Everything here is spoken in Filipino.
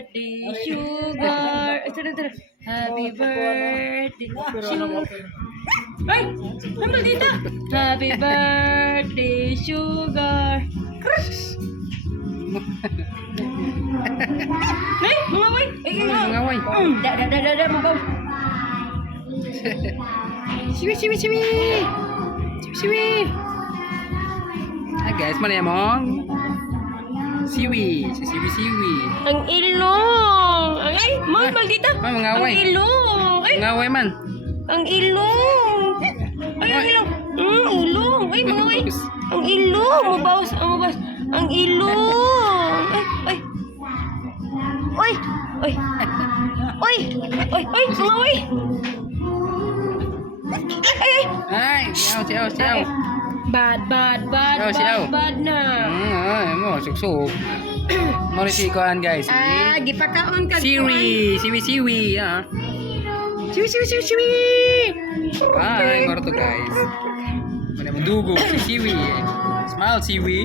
birthday, sugar. Ito. Happy birthday, sugar. Ay! Nambal dito! Happy birthday, sugar. Ay! Mangaway! Ay, Mangaway. Da, mabaw. Siwi. Hi guys, mana ya mong? Siwi. Ang ilong. Ay, mangaway dito. Ay, mangaway. Ang ilong. Ay, Mangaway man. ang ilong. Ay, ang ilong. Ilong. Ay, mangaway. Ang ilong. Mabawas. Ang ilong. Ay. Mangaway. Ay. Ay, Bad na. Ay, mo suksok. Mo ni sikoan guys. Gipakaon ka. Siwi. Ah. Siwi. Bye, moro to guys. Mana mendugo si Siwi. Smile Siwi.